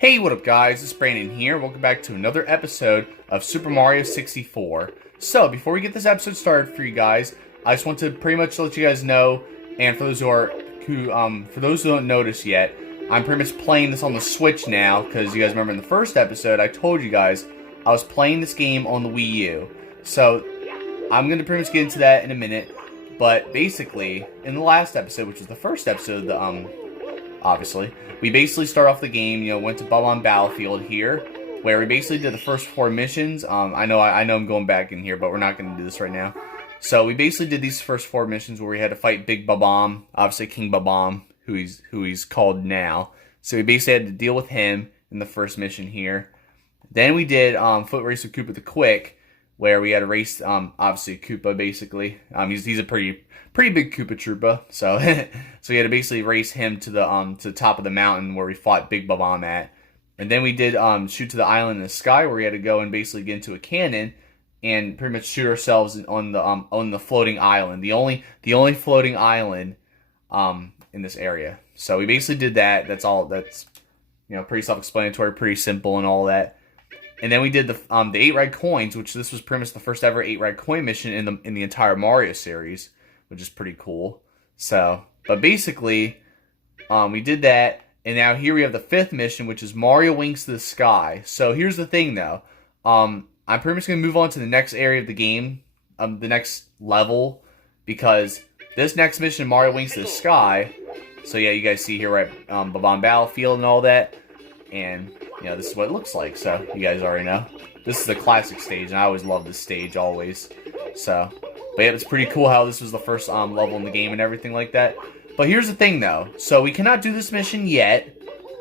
Hey, what up guys, it's Brandin here. Welcome back to another episode of Super Mario 64. So, before we get this episode started for you guys, I just want to pretty much let you guys know, and for those who don't notice yet, I'm pretty much playing this on the Switch now, because you guys remember in the first episode, I told you guys I was playing this game on the Wii U. So, I'm going to pretty much get into that in a minute, but basically, in the last episode, which was the first episode, obviously, we basically start off the game, went to Bob-omb Battlefield here, where we basically did the first 4 missions. I know I'm going back in here, but we're not going to do this right now. So we basically did these first 4 missions where we had to fight Big Bob-omb, obviously King Bob-omb, who he's called now. So we basically had to deal with him in the first mission here. Then we did Foot Race with Koopa the Quick, where we had to race, obviously Koopa, basically. He's a pretty big Koopa Troopa, so so we had to basically race him to the top of the mountain where we fought Big Bob-omb at. And then we did shoot to the island in the sky, where we had to go and basically get into a cannon and pretty much shoot ourselves on the floating island, the only floating island in this area. So we basically did that. That's all. That's pretty self-explanatory, pretty simple, and all that. And then we did the 8 red coins, which this was pretty much the first ever 8 red coin mission in the entire Mario series, which is pretty cool. So, but basically, we did that, and now here we have the 5th mission, which is Mario Wings to the Sky. So here's the thing, though. I'm pretty much going to move on to the next area of the game, the next level, because this next mission, Mario Wings to the Sky, so yeah, you guys see here, right, Bob-omb Battlefield and all that, and this is what it looks like, so you guys already know. This is the classic stage, and I always love this stage, always. So, but yeah, it's pretty cool how this was the first level in the game and everything like that. But here's the thing, though. So we cannot do this mission yet.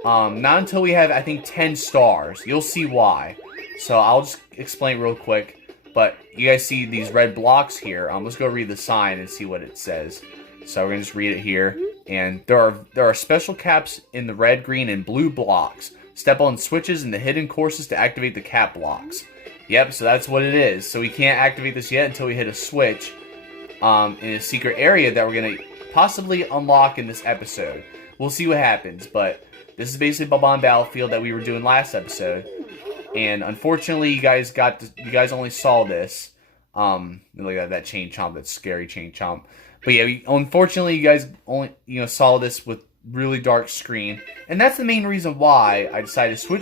Not until we have, I think, 10 stars. You'll see why. So I'll just explain real quick. But you guys see these red blocks here. Let's go read the sign and see what it says. So we're going to just read it here. And there are special caps in the red, green, and blue blocks. Step on switches in the hidden courses to activate the cap blocks. Yep, so that's what it is. So we can't activate this yet until we hit a switch in a secret area that we're going to possibly unlock in this episode. We'll see what happens, but this is basically Bob-omb Battlefield that we were doing last episode. And unfortunately, you guys only saw this. Look at that chain chomp, that scary chain chomp. But yeah, unfortunately, you guys only saw this with really dark screen, and that's the main reason why I decided to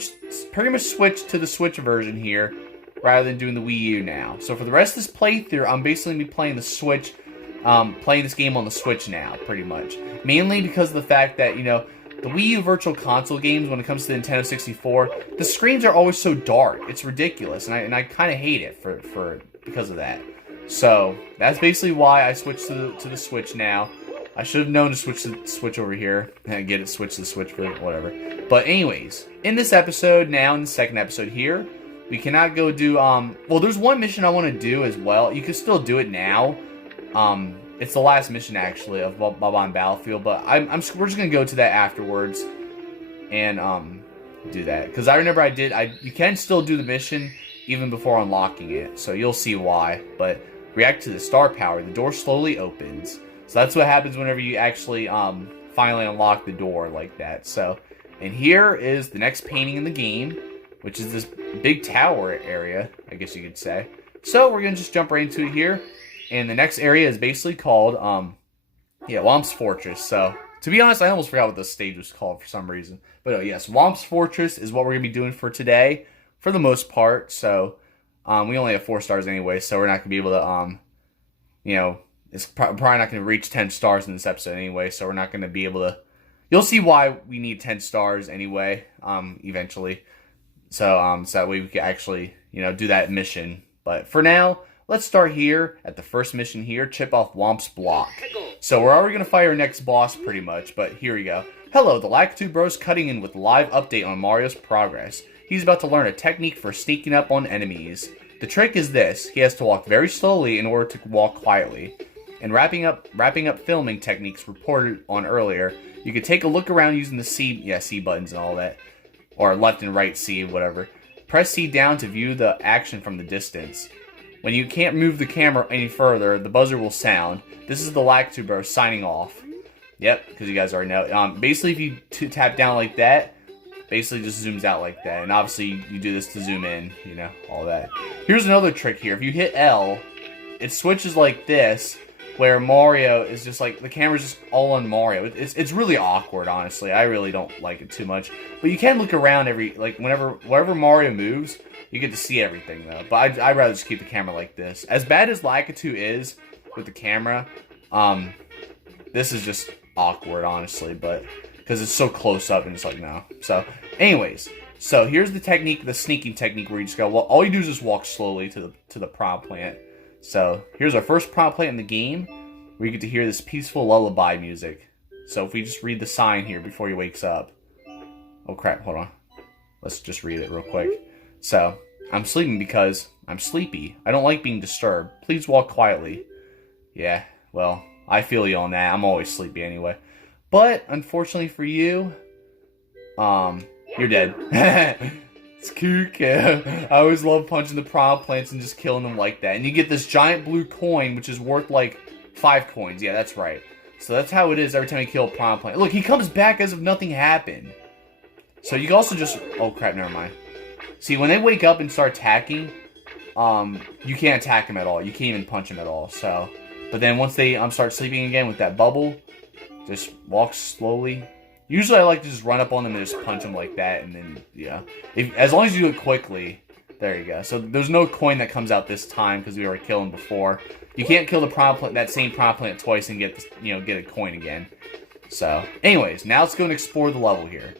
pretty much switch to the Switch version here rather than doing the Wii U now. So for the rest of this playthrough, I'm basically going to be playing the Switch, playing this game on the Switch now, pretty much. Mainly because of the fact that, the Wii U Virtual Console games, when it comes to the Nintendo 64, the screens are always so dark. It's ridiculous, and I kind of hate it because of that. So that's basically why I switched to the Switch now. I should have known to switch the Switch over here and switch to the Switch for whatever. But anyways, in this episode now, in the second episode here, we cannot go do, well, there's one mission I want to do as well. You can still do it now. It's the last mission, actually, of Bob-omb Battlefield, but we're just going to go to that afterwards and, do that. Because I remember you can still do the mission even before unlocking it, so you'll see why. But react to the star power. The door slowly opens. So that's what happens whenever you actually, finally unlock the door like that. So, and here is the next painting in the game, which is this big tower area, I guess you could say. So we're going to just jump right into it here. And the next area is basically called, Whomp's Fortress. So, to be honest, I almost forgot what this stage was called for some reason. But yes, Whomp's Fortress is what we're going to be doing for today, for the most part. So, we only have 4 stars anyway, so we're not going to be able to, it's probably not going to reach 10 stars in this episode anyway, so we're not going to be able to. You'll see why we need 10 stars anyway, eventually. So that way we can actually, do that mission. But for now, let's start here at the first mission here, chip off Whomp's block. So we're already going to fight our next boss pretty much, but here we go. Hello, the Lakitu Bros cutting in with live update on Mario's progress. He's about to learn a technique for sneaking up on enemies. The trick is this: he has to walk very slowly in order to walk quietly. And wrapping up filming techniques reported on earlier, you can take a look around using the C buttons and all that, or left and right C, whatever. Press C down to view the action from the distance. When you can't move the camera any further, the buzzer will sound. This is the Lakitu Bros signing off. Yep, because you guys already know. Basically, if you tap down like that, Basically just zooms out like that. And obviously you do this to zoom in, you know, all that. Here's another trick here. If you hit L, it switches like this, where Mario is just like, the camera's just all on Mario. It's really awkward, honestly. I really don't like it too much. But you can look around wherever Mario moves, you get to see everything, though. But I'd rather just keep the camera like this. As bad as Lakitu is with the camera, this is just awkward, honestly, but because it's so close up and it's like, no. So, anyways, so here's the technique, the sneaking technique, where you just go, well, all you do is just walk slowly to the prom plant. So, here's our first prom plant in the game, where you get to hear this peaceful lullaby music. So, if we just read the sign here before he wakes up. Oh, crap, hold on. Let's just read it real quick. So, I'm sleeping because I'm sleepy. I don't like being disturbed. Please walk quietly. Yeah, well, I feel you on that. I'm always sleepy anyway. But, unfortunately for you, you're dead. It's kook. I always love punching the prom plants and just killing them like that. And you get this giant blue coin, which is worth like 5 coins. Yeah, that's right. So that's how it is every time you kill a prom plant. Look, he comes back as if nothing happened. So you can also just... Oh, crap, never mind. See, when they wake up and start attacking, you can't attack them at all. You can't even punch them at all. So, but then once they start sleeping again with that bubble, just walk slowly. Usually I like to just run up on them and just punch them like that, and then, yeah. As long as you do it quickly, there you go. So there's no coin that comes out this time because we already killed him before. You can't kill the that same prom plant twice and get a coin again. So, anyways, now let's go and explore the level here.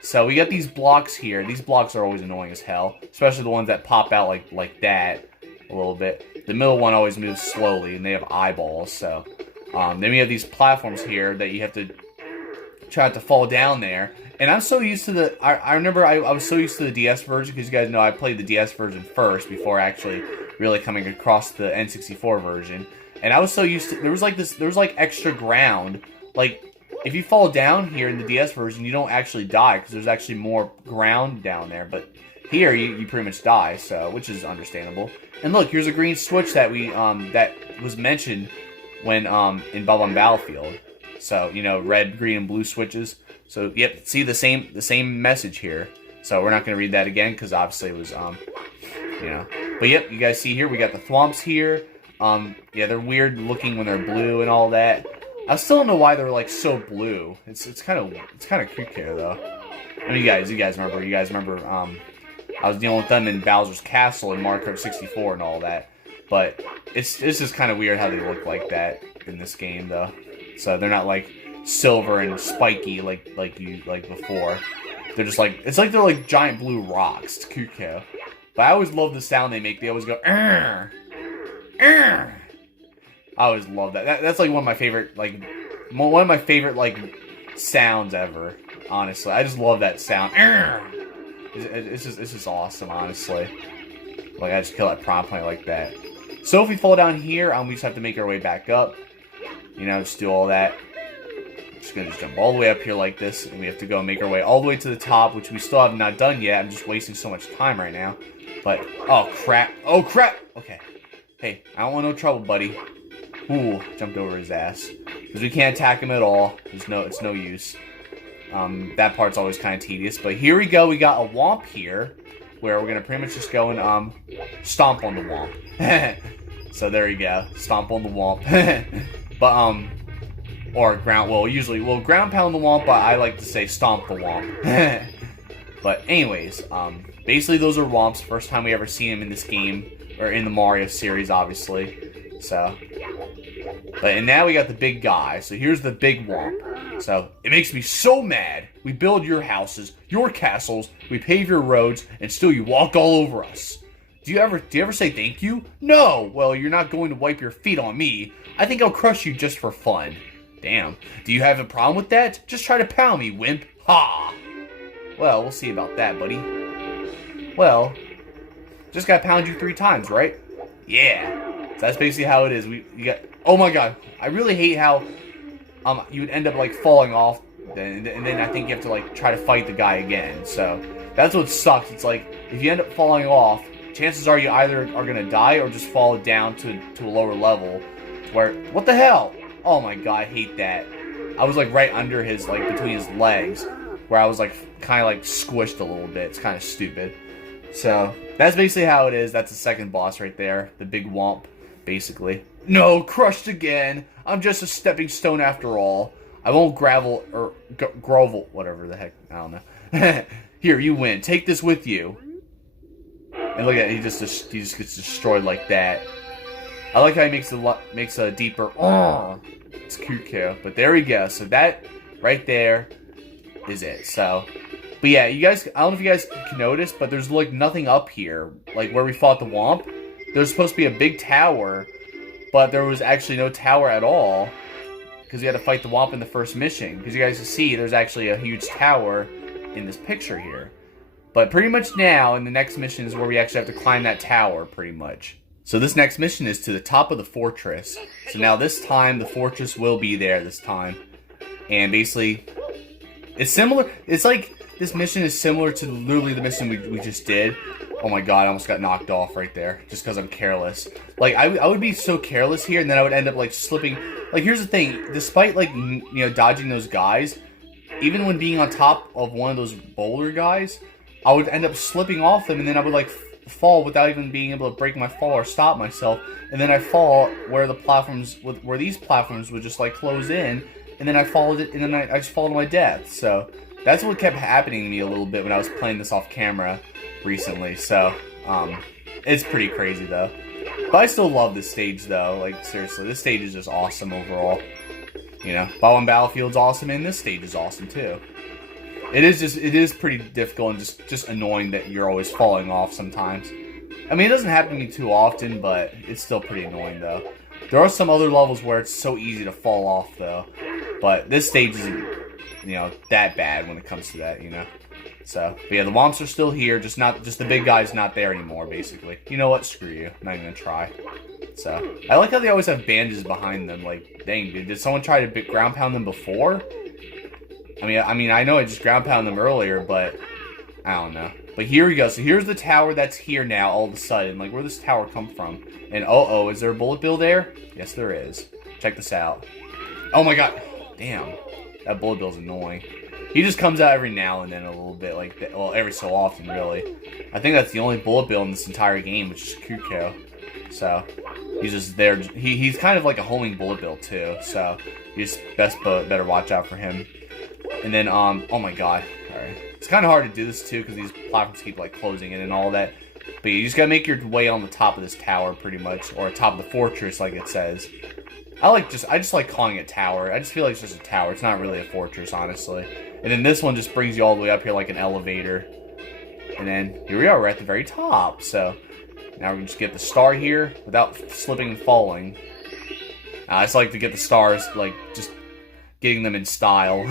So we got these blocks here. These blocks are always annoying as hell, especially the ones that pop out like that a little bit. The middle one always moves slowly, and they have eyeballs. So then we have these platforms here that you have to try not to fall down there. And I'm so used to the... I remember I was so used to the DS version, because you guys know I played the DS version first before actually really coming across the N64 version. And I was so used to... There was like extra ground. Like, if you fall down here in the DS version, you don't actually die, because there's actually more ground down there. But here, you pretty much die, so, which is understandable. And look, here's a green switch that that was mentioned when in Bob-omb Battlefield. So, you know, red, green, and blue switches. So, yep, see the same message here. So, we're not going to read that again, because obviously it was, you know. But, yep, you guys see here, we got the Thwomps here. Yeah, they're weird looking when they're blue and all that. I still don't know why they're, like, so blue. It's kind of cute here, though. I mean, you guys remember, I was dealing with them in Bowser's Castle in Mario Kart 64 and all that. But, it's just kind of weird how they look like that in this game, though. So they're not like silver and spiky like before. They're just like, it's like they're like giant blue rocks. It's Kuko. But I always love the sound they make. They always go I always love that. That's like one of my favorite sounds ever. Honestly, I just love that sound. It's just awesome. Honestly, like I just kill that prom plant like that. So if we fall down here, we just have to make our way back up. You know, just do all that. I'm just gonna jump all the way up here like this, and we have to go and make our way all the way to the top, which we still have not done yet. I'm just wasting so much time right now. But, oh crap. Oh crap! Okay. Hey, I don't want no trouble, buddy. Ooh, jumped over his ass. Because we can't attack him at all. It's no use. That part's always kind of tedious. But here we go, we got a Whomp here, where we're gonna pretty much just go and, stomp on the Whomp. So there you go. Stomp on the Whomp. But, or ground, ground pound the Whomp, but I like to say stomp the Whomp. But anyways, basically those are Whomps. First time we ever seen them in this game, or in the Mario series, obviously. So, and now we got the big guy. So here's the big Whomp. So, it makes me so mad. We build your houses, your castles, we pave your roads, and still you walk all over us. Do you ever say thank you? No! Well, you're not going to wipe your feet on me. I think I'll crush you just for fun. Damn. Do you have a problem with that? Just try to pound me, wimp. Ha! Well, we'll see about that, buddy. Well, just gotta pound you 3 times, right? Yeah. So that's basically how it is. You got... Oh my god. I really hate how you would end up, like, falling off. And then I think you have to, like, try to fight the guy again. So, that's what sucks. It's like, if you end up falling off, chances are you either are gonna die or just fall down to a lower level. Where, what the hell? Oh my god, I hate that. I was like right under his, like between his legs. where I was like kind of like squished a little bit. It's kind of stupid. So that's basically how it is. That's the second boss right there, the big Whomp, basically. No, crushed again. I'm just a stepping stone after all. I won't gravel or grovel, whatever the heck. I don't know. Here, you win. Take this with you. And look at it, he just gets destroyed like that. I like how he makes a deeper. Oh, it's cute, but there we go. So that right there is it. So, but yeah, you guys. I don't know if you guys can notice, but there's like nothing up here, like where we fought the Whomp. There's supposed to be a big tower, but there was actually no tower at all because we had to fight the Whomp in the first mission. Because you guys can see, there's actually a huge tower in this picture here. But pretty much now, in the next mission is where we actually have to climb that tower, pretty much. So this next mission is to the top of the fortress. So now this time, the fortress will be there this time. And basically, it's similar. It's like, this mission is similar to literally the mission we just did. Oh my god, I almost got knocked off right there. Just because I'm careless. Like, I would be so careless here, and then I would end up, like, slipping. Like, here's the thing. Despite, like, you know, dodging those guys, even when being on top of one of those boulder guys, I would end up slipping off them, and then I would, like, fall without even being able to break my fall or stop myself. And then I fall where the platforms, where these platforms would just, like, close in, and then I followed it, and then I just fall to my death. So that's what kept happening to me a little bit when I was playing this off camera recently. So it's pretty crazy though. But I still love this stage though. Like, seriously, this stage is just awesome overall. You know, Ballon Battlefield's awesome, and this stage is awesome too. It is pretty difficult and just annoying that you're always falling off sometimes. I mean, it doesn't happen to me too often, but it's still pretty annoying though. There are some other levels where it's so easy to fall off though. But this stage isn't, you know, that bad when it comes to that, you know. So, but yeah, the Whomps are still here, just the big guy's not there anymore, basically. You know what? Screw you. I'm not even gonna try. So, I like how they always have bandages behind them. Like, dang, dude, did someone try to ground pound them before? I mean, I know I just ground pound them earlier, but I don't know. But here we go. So here's the tower that's here now, all of a sudden. Like, where does this tower come from? And oh, is there a bullet bill there? Yes, there is. Check this out. Oh my god. Damn. That bullet bill's annoying. He just comes out every now and then a little bit, like, well, every so often, really. I think that's the only bullet bill in this entire game, which is Kuko. So, he's just there. He's kind of like a homing bullet bill, too. So, you just better watch out for him. And then, oh my god. Alright. It's kind of hard to do this, too, because these platforms keep, like, closing in and all that. But you just gotta make your way on the top of this tower, pretty much. Or top of the fortress, like it says. I just like calling it tower. I just feel like it's just a tower. It's not really a fortress, honestly. And then this one just brings you all the way up here like an elevator. And then here we are. We're at the very top. So now we can just get the star here without slipping and falling. I just like to get the stars, like, just getting them in style.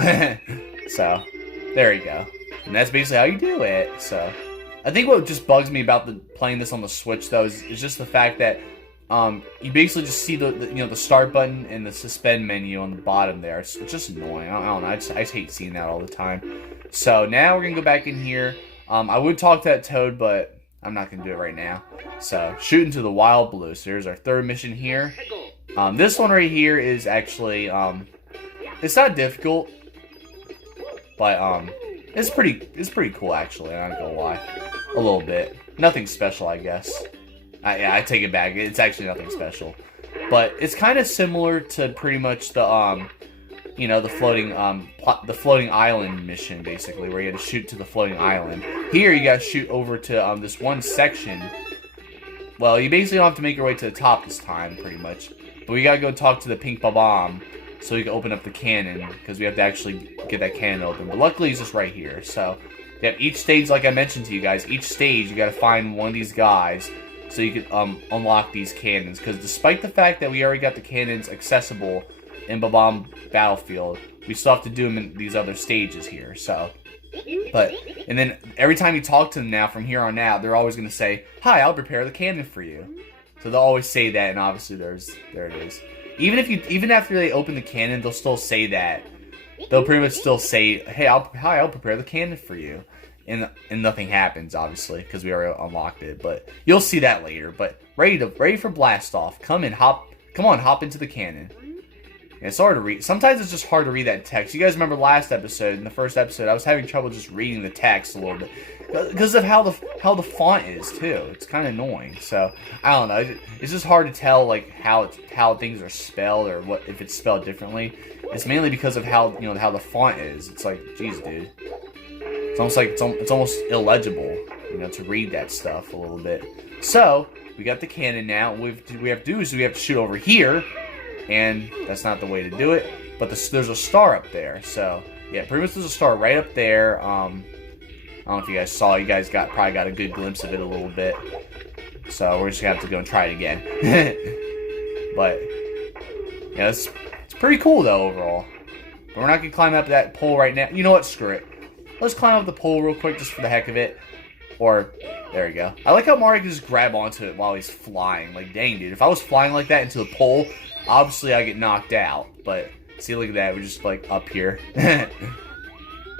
So there you go. And that's basically how you do it. So I think what just bugs me about playing this on the Switch, though, is just the fact that you basically just see the start button and the suspend menu on the bottom there. It's just annoying. I don't know. I just hate seeing that all the time. So now we're gonna go back in here. I would talk to that toad, but I'm not gonna do it right now. So shoot into the wild blue. So here's our third mission here. This one right here is actually it's not difficult, but it's pretty cool actually. I'm not gonna lie, a little bit. Nothing special, I guess. Yeah, I take it back. It's actually nothing special, but it's kind of similar to pretty much the the floating island mission, basically, where you had to shoot to the floating island. Here, you gotta shoot over to this one section. Well, you basically don't have to make your way to the top this time, pretty much. But we gotta go talk to the pink bomb so we can open up the cannon, because we have to actually get that cannon open. But luckily, it's just right here. So, yeah, each stage, like I mentioned to you guys, each stage you gotta find one of these guys. So you can unlock these cannons, because despite the fact that we already got the cannons accessible in Ballon Battlefield, we still have to do them in these other stages here. So, and then every time you talk to them now from here on out, they're always going to say, "Hi, I'll prepare the cannon for you." So they'll always say that, and obviously there it is. Even after they open the cannon, they'll still say that. They'll pretty much still say, "Hey, I'll prepare the cannon for you." And nothing happens, obviously, because we already unlocked it. But you'll see that later. But ready for blast off. Come on, hop into the cannon. And it's hard to read. Sometimes it's just hard to read that text. You guys remember last episode, in the first episode, I was having trouble just reading the text a little bit because of how the font is too. It's kind of annoying. So I don't know. It's just hard to tell like how things are spelled or what if it's spelled differently. It's mainly because of how how the font is. It's like, geez, dude. It's almost like it's almost illegible, to read that stuff a little bit. So we got the cannon now. What we have to do is we have to shoot over here, and that's not the way to do it. But there's a star up there. So yeah, pretty much there's a star right up there. I don't know if you guys saw. You guys probably got a good glimpse of it a little bit. So we're just gonna have to go and try it again. But yeah, it's pretty cool though overall. But we're not gonna climb up that pole right now. You know what? Screw it. Let's climb up the pole real quick just for the heck of it. Or, there we go. I like how Mario can just grab onto it while he's flying. Like, dang, dude. If I was flying like that into the pole, obviously I get knocked out. But, see, look at that. We're just, like, up here.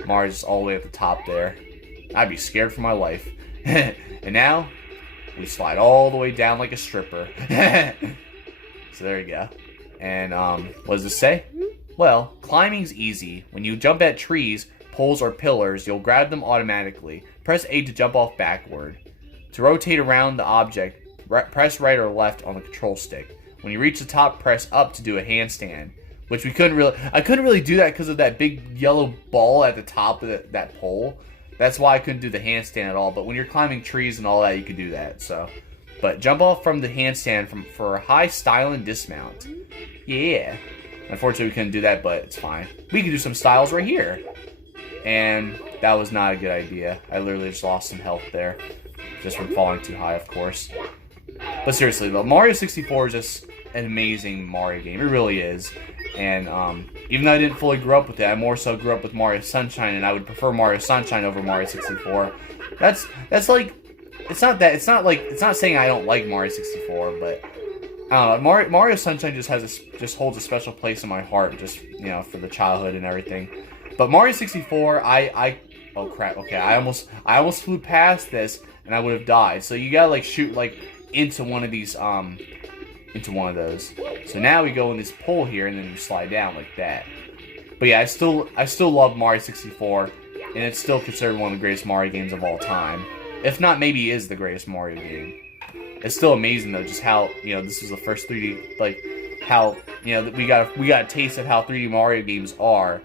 Mario's just all the way at the top there. I'd be scared for my life. And now, we slide all the way down like a stripper. So, there you go. And, what does this say? Well, climbing's easy. When you jump at trees, poles, or pillars, you'll grab them automatically. Press A to jump off backward. To rotate around the object, press right or left on the control stick. When you reach the top, press up to do a handstand. Which I couldn't really do that because of that big yellow ball at the top of that pole. That's why I couldn't do the handstand at all. But when you're climbing trees and all that, you can do that. So, but jump off from the handstand for a high style and dismount. Yeah. Unfortunately, we couldn't do that, but it's fine. We can do some styles right here. And that was not a good idea. I literally just lost some health there. Just from falling too high, of course. But seriously, though, Mario 64 is just an amazing Mario game. It really is. And even though I didn't fully grow up with it, I more so grew up with Mario Sunshine, and I would prefer Mario Sunshine over Mario 64. That's like, it's not saying I don't like Mario 64, but I don't know. Mario Sunshine just holds a special place in my heart, just for the childhood and everything. But Mario 64, oh crap, okay, I almost flew past this and I would have died. So you gotta like shoot like into one of these into one of those. So now we go in this pole here and then you slide down like that. But yeah, I still love Mario 64, and it's still considered one of the greatest Mario games of all time. If not, maybe it is the greatest Mario game. It's still amazing though, just how this is the first 3D, like how we got a taste of how 3D Mario games are.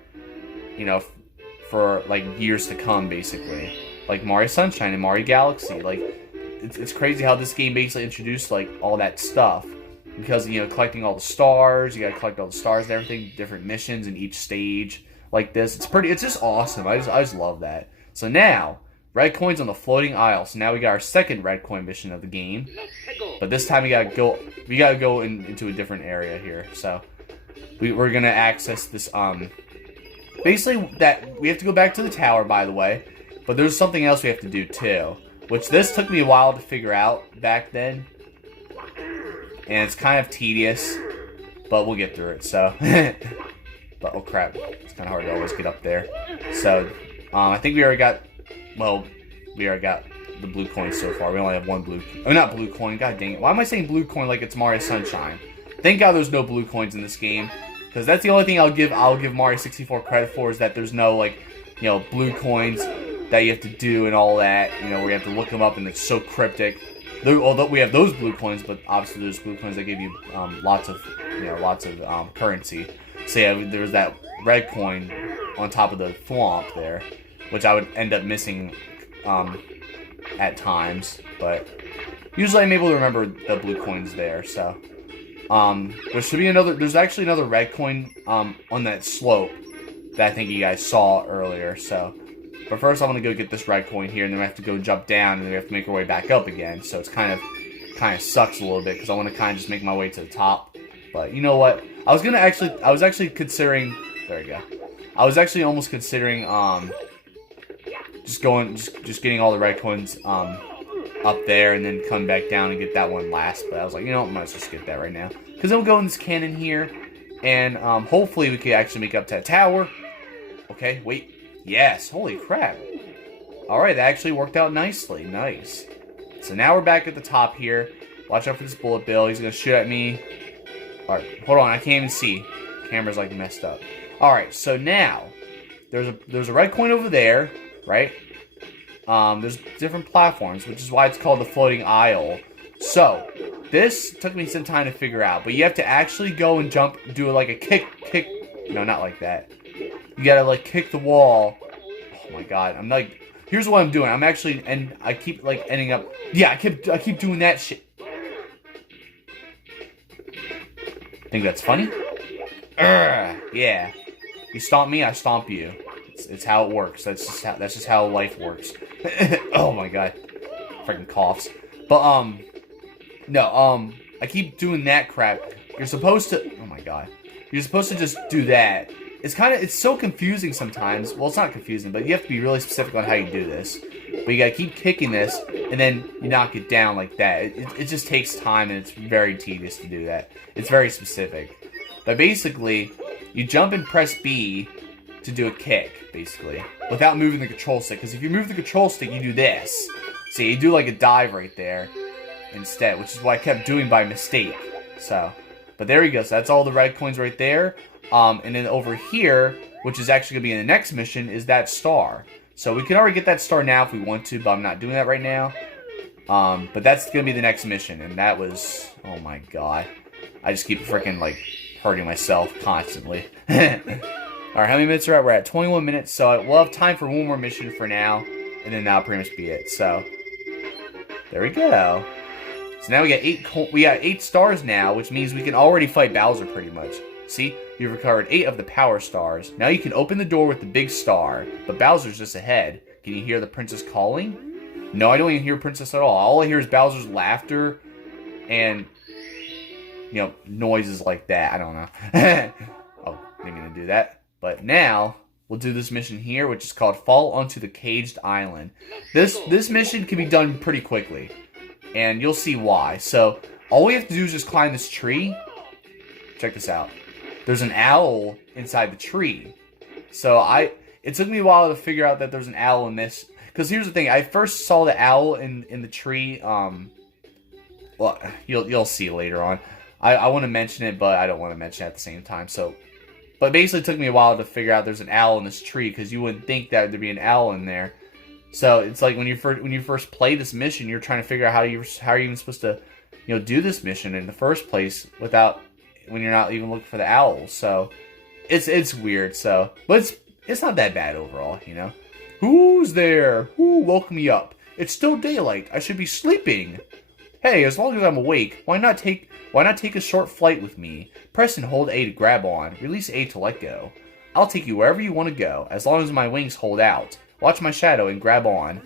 For like years to come, basically. Like Mario Sunshine and Mario Galaxy. Like, it's crazy how this game basically introduced like all that stuff. Because collecting all the stars, you gotta collect all the stars and everything, different missions in each stage like this. It's just awesome. I just love that. So now, red coins on the floating isle. So now we got our second red coin mission of the game. But this time we gotta go into a different area here. So we're gonna access this basically, that we have to go back to the tower, by the way. But there's something else we have to do, too. Which this took me a while to figure out back then. And it's kind of tedious. But we'll get through it, so. But, oh crap. It's kind of hard to always get up there. So, I think we already got the blue coin so far. We only have one blue. I mean, not blue coin. God dang it. Why am I saying blue coin like it's Mario Sunshine? Thank God there's no blue coins in this game. Because that's the only thing I'll give Mario 64 credit for, is that there's no, like, blue coins that you have to do and all that, where you have to look them up and it's so cryptic. Although we have those blue coins, but obviously there's blue coins that give you lots of currency. So yeah, there's that red coin on top of the Whomp there, which I would end up missing at times, but usually I'm able to remember the blue coins there, so. There's actually another red coin, on that slope that I think you guys saw earlier, so. But first I want to go get this red coin here, and then we have to go jump down, and then we have to make our way back up again, so it's kind of sucks a little bit, because I want to kind of just make my way to the top. But you know what? I was actually considering, there we go. I was actually almost considering, just getting all the red coins, up there and then come back down and get that one last, but I was like, I might as well just get that right now, because then we'll go in this cannon here, and hopefully we can actually make it up to that tower. Okay, wait, yes, holy crap. Alright, that actually worked out nicely, nice. So now we're back at the top here. Watch out for this bullet bill, he's gonna shoot at me. Alright, hold on, I can't even see. camera's like messed up. Alright, so now, there's a red coin over there, right? There's different platforms, which is why it's called the floating aisle. So, this took me some time to figure out, but you have to actually go and jump, do like a kick, no, not like that. You gotta like kick the wall. Oh my god, I'm like, here's what I'm doing. I'm actually, and I keep like ending up, yeah, I keep doing that shit. Think that's funny? Yeah. You stomp me, I stomp you. It's how it works. That's just how life works. Oh my god. Freaking coughs. But no, I keep doing that crap. You're supposed to, oh my god. You're supposed to just do that. It's so confusing sometimes. Well, it's not confusing, but you have to be really specific on how you do this. But you gotta keep kicking this, and then you knock it down like that. It just takes time, and it's very tedious to do that. It's very specific. But basically, you jump and press B to do a kick, basically, without moving the control stick. Because if you move the control stick, you do this. See, you do like a dive right there instead, which is what I kept doing by mistake. So, but there you go. So that's all the red coins right there. And then over here, which is actually going to be in the next mission, is that star. So we can already get that star now if we want to, but I'm not doing that right now. But that's going to be the next mission, and that was, oh my god. I just keep freaking, like, hurting myself constantly. Alright, how many minutes are at? We're at 21 minutes, so we'll have time for one more mission for now, and then that'll pretty much be it. So, there we go. So now we got 8 stars now, which means we can already fight Bowser pretty much. See, you've recovered 8 of the power stars. Now you can open the door with the big star, but Bowser's just ahead. Can you hear the princess calling? No, I don't even hear princess at all. All I hear is Bowser's laughter and, you know, noises like that. I don't know. Oh, didn't mean to do that. But now, we'll do this mission here, which is called Fall Onto the Caged Island. This mission can be done pretty quickly, and you'll see why. So, all we have to do is just climb this tree. Check this out. There's an owl inside the tree. So, it took me a while to figure out that there's an owl in this. Because here's the thing, I first saw the owl in the tree, well, you'll see later on. I want to mention it, but I don't want to mention it at the same time, so... But basically it took me a while to figure out there's an owl in this tree, because you wouldn't think that there'd be an owl in there. So it's like when you first play this mission, you're trying to figure out how are you even supposed to, you know, do this mission in the first place when you're not even looking for the owl. So it's weird. So, but it's not that bad overall, you know. Who's there? Who woke me up? It's still daylight. I should be sleeping. Hey, as long as I'm awake, why not take a short flight with me? Press and hold A to grab on. Release A to let go. I'll take you wherever you want to go, as long as my wings hold out. Watch my shadow and grab on.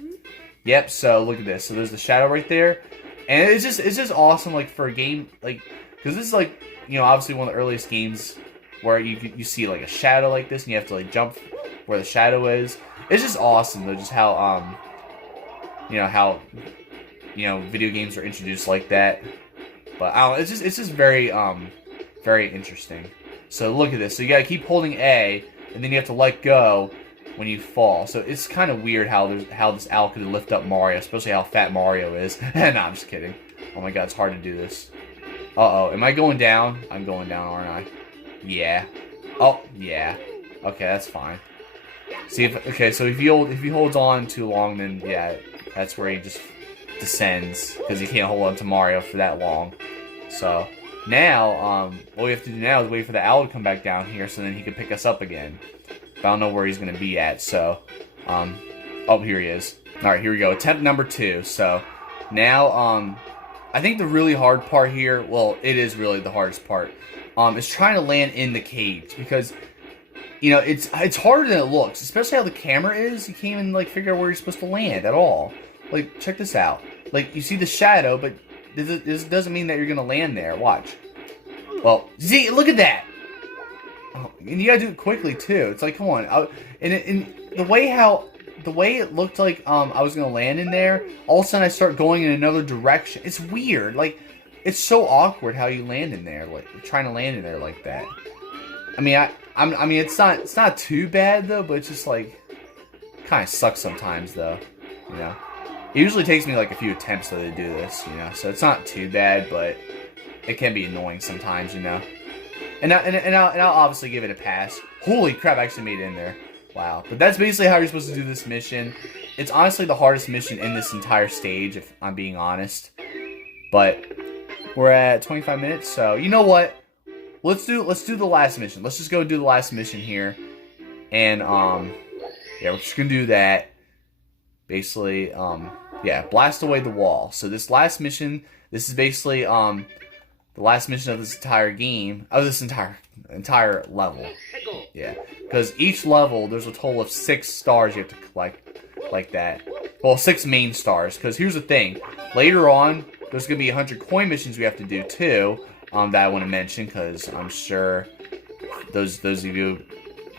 Yep, so look at this. So there's the shadow right there. And it's just awesome, like, for a game, like, because this is, like, you know, obviously one of the earliest games where you see, like, a shadow like this, and you have to, like, jump where the shadow is. It's just awesome, though, just how, video games are introduced like that. But I don't know, it's just very very interesting. So look at this. So you gotta keep holding A, and then you have to let go when you fall. So it's kind of weird how this owl could lift up Mario, especially how fat Mario is. No, I'm just kidding. Oh my god, it's hard to do this. Uh-oh, am I going down? I'm going down, aren't I? Yeah. Oh, yeah. Okay, that's fine. See so if he holds on too long, then yeah, that's where he just descends, because he can't hold on to Mario for that long. So now, what we have to do now is wait for the owl to come back down here, so then he can pick us up again. But I don't know where he's going to be at, so, oh, here he is. Alright, here we go, attempt number 2. So, now, I think the really hard part here, well, it is really the hardest part, is trying to land in the cage, because, you know, it's harder than it looks, especially how the camera is. You can't even, like, figure out where you're supposed to land at all. Like, check this out. Like, you see the shadow, but this doesn't mean that you're gonna land there. Watch. Well, see, look at that! Oh, and you gotta do it quickly, too. It's like, come on. And the way it looked like I was gonna land in there, all of a sudden I start going in another direction. It's weird. Like, it's so awkward how you land in there, like, trying to land in there like that. I mean, it's not too bad, though, but it's just, like, kind of sucks sometimes, though, you know? It usually takes me like a few attempts to do this, you know, so it's not too bad, but it can be annoying sometimes, you know. I'll obviously give it a pass. Holy crap, I actually made it in there. Wow. But that's basically how you're supposed to do this mission. It's honestly the hardest mission in this entire stage, if I'm being honest. But we're at 25 minutes, so you know what? Let's do the last mission. Let's just go do the last mission here. And yeah, we're just gonna do that. Basically, yeah, blast away the wall. So this last mission, this is basically the last mission of this entire game, of this entire level. Yeah, because each level there's a total of 6 stars you have to collect, like that. Well, 6 main stars. Because here's the thing, later on there's gonna be 100 coin missions we have to do too. That I want to mention, because I'm sure those of you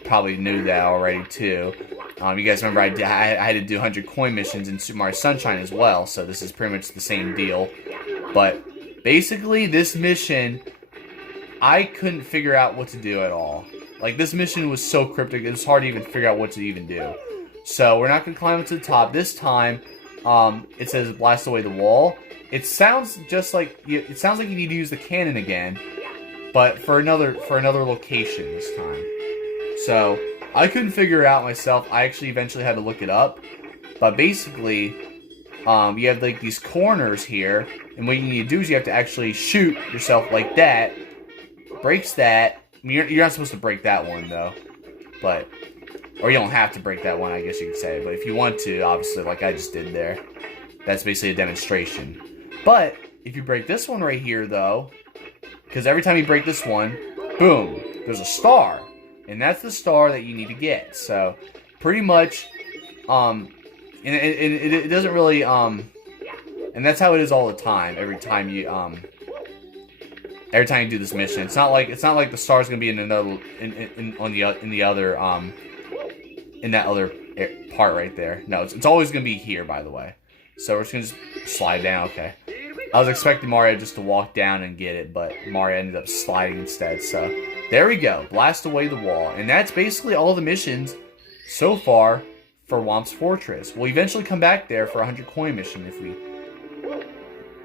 probably knew that already too. You guys remember I had to do 100 coin missions in Super Mario Sunshine as well, so this is pretty much the same deal. But basically, this mission, I couldn't figure out what to do at all. Like, this mission was so cryptic, it was hard to even figure out what to even do. So we're not going to climb up to the top. This time, it says blast away the wall. It sounds just like you need to use the cannon again, but for another location this time. So I couldn't figure it out myself. I actually eventually had to look it up. But basically, you have like these corners here, and what you need to do is you have to actually shoot yourself like that. Breaks that. I mean, you're not supposed to break that one though, but or you don't have to break that one, I guess you could say. But if you want to, obviously, like I just did there, that's basically a demonstration. But if you break this one right here, though, because every time you break this one, boom, there's a star. And that's the star that you need to get. So, pretty much, and it doesn't really, and that's how it is all the time. Every time you do this mission, it's not like the star's gonna be in another, in that other part right there. No, it's always gonna be here, by the way. So we're just gonna slide down. Okay. I was expecting Mario just to walk down and get it, but Mario ended up sliding instead. So there we go. Blast away the wall. And that's basically all the missions so far for Whomp's Fortress. We'll eventually come back there for a 100 coin mission if we...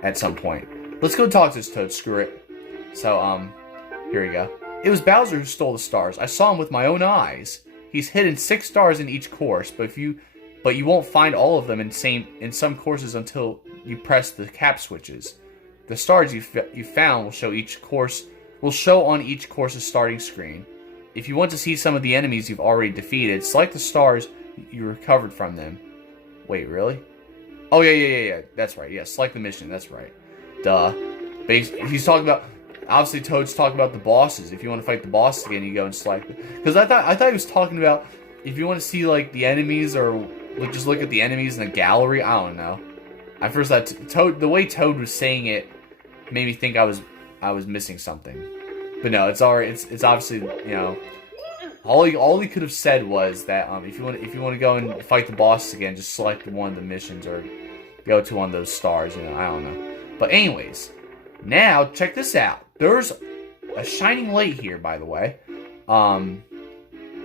at some point. Let's go talk to this Toad. Screw it. So, here we go. It was Bowser who stole the stars. I saw him with my own eyes. He's hidden 6 stars in each course, but you won't find all of them in some courses until you press the cap switches. The stars you found will show on each course's starting screen. If you want to see some of the enemies you've already defeated, select the stars you recovered from them. Wait, really? Oh yeah. That's right. Yeah, select the mission. That's right. Duh. He's talking about. Obviously, Toad's talking about the bosses. If you want to fight the bosses again, you go and select it. Because I thought he was talking about if you want to see like the enemies, or just look at the enemies in the gallery. I don't know. At first, Toad, the way Toad was saying it made me think I was missing something. But no, it's alright. It's obviously, you know, all he could have said was that if you want to go and fight the bosses again, just select one of the missions or go to one of those stars. You know, I don't know. But anyways, now check this out. There's a shining light here, by the way. I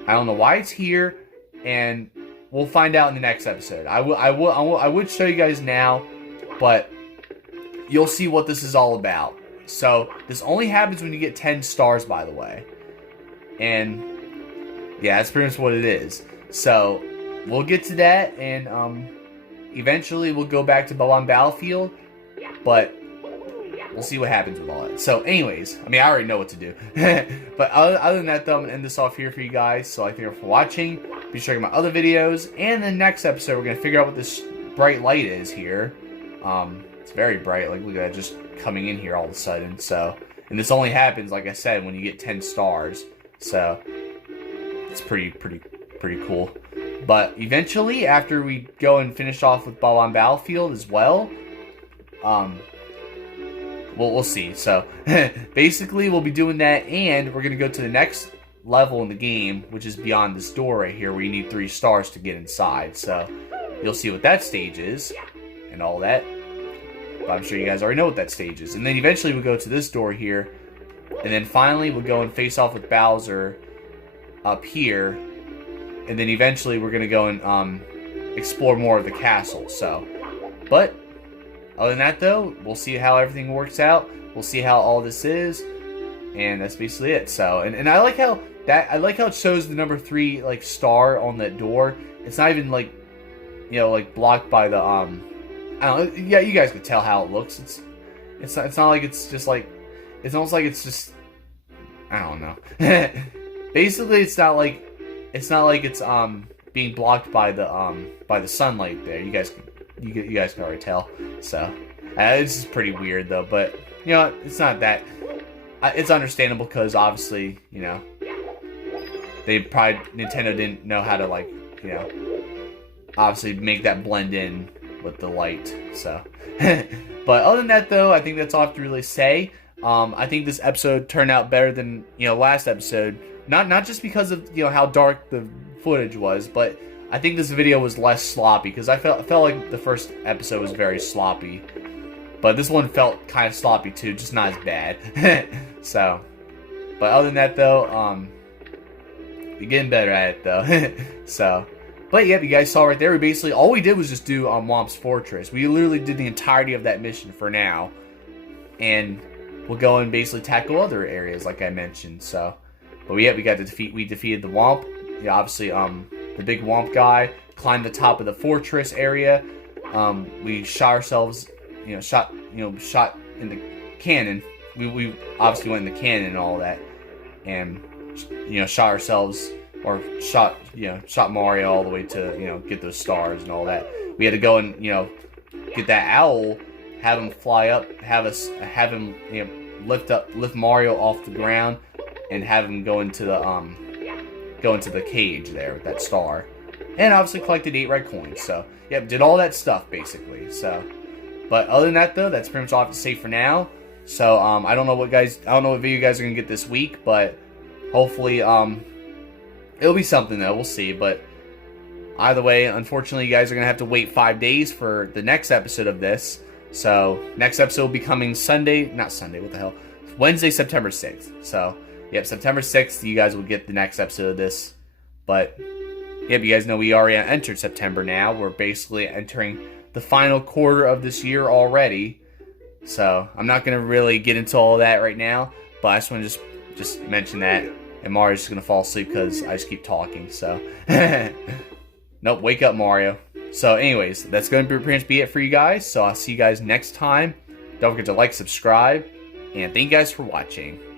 don't know why it's here, and we'll find out in the next episode. I would show you guys now, but you'll see what this is all about. So, this only happens when you get 10 stars, by the way. And, yeah, that's pretty much what it is. So, we'll get to that, and, eventually we'll go back to Bob-omb Battlefield, but we'll see what happens with all that. So, anyways, I mean, I already know what to do. But other than that, though, I'm going to end this off here for you guys. So, I thank you for watching. Be sure to check out my other videos. And in the next episode, we're going to figure out what this bright light is here. It's very bright. Like, look at that, just coming in here all of a sudden. So, and this only happens, like I said, when you get 10 stars. So, it's pretty cool. But eventually, after we go and finish off with Bob-omb Battlefield as well, we'll see. So, basically, we'll be doing that, and we're going to go to the next level in the game, which is beyond this door right here, where you need 3 stars to get inside. So, you'll see what that stage is, and all that. But I'm sure you guys already know what that stage is. And then eventually we'll go to this door here, and then finally we'll go and face off with Bowser up here, and then eventually we're going to go and explore more of the castle. So, but other than that, though, we'll see how everything works out. We'll see how all this is. and that's basically it. So, and I like how it shows the number 3 like star on that door. It's not even like, you know, like blocked by the I don't know. Yeah, you guys can tell how it looks. It's not like it's just like, it's almost like it's just, I don't know. Basically, it's not like it's being blocked by the sunlight there. You guys can already tell. So it's just pretty weird though. But you know, it's not that. It's understandable because obviously, you know, Nintendo didn't know how to, like, you know, obviously make that blend in with the light. So, but other than that though, I think that's all I have to really say. I think this episode turned out better than, you know, last episode. Not just because of, you know, how dark the footage was, but I think this video was less sloppy because I felt like the first episode was very sloppy. But this one felt kind of sloppy too, just not as bad. So, but other than that though, you're getting better at it though. So, but yeah, you guys saw right there, we basically, all we did was just do Whomp's Fortress. We literally did the entirety of that mission for now. And we'll go and basically tackle other areas like I mentioned. So, but yeah, we defeated the Whomp. Yeah, obviously, the big Whomp guy, climbed the top of the fortress area. We shot ourselves, shot in the cannon. We obviously went in the cannon and all that, and shot ourselves, or shot Mario all the way to get those stars and all that. We had to go and get that owl, have him fly up, have him lift Mario off the ground, and have him go into the cage there with that star, and obviously collected 8 red coins. So yep, did all that stuff basically. So, but other than that though, that's pretty much all I have to say for now. So I don't know what video you guys are gonna get this week, but hopefully it'll be something though. We'll see. But either way, unfortunately, you guys are gonna have to wait 5 days for the next episode of this. So next episode will be coming Wednesday, September 6th. So yep, September 6th, you guys will get the next episode of this. But yep, you guys know we already entered September now. We're basically entering the final quarter of this year already. So I'm not gonna really get into all that right now, but I just want to just mention that. And Mario's just gonna fall asleep because I just keep talking. So nope, wake up, Mario. So anyways, that's going to pretty much be it for you guys. So I'll see you guys next time. Don't forget to like, subscribe, and thank you guys for watching.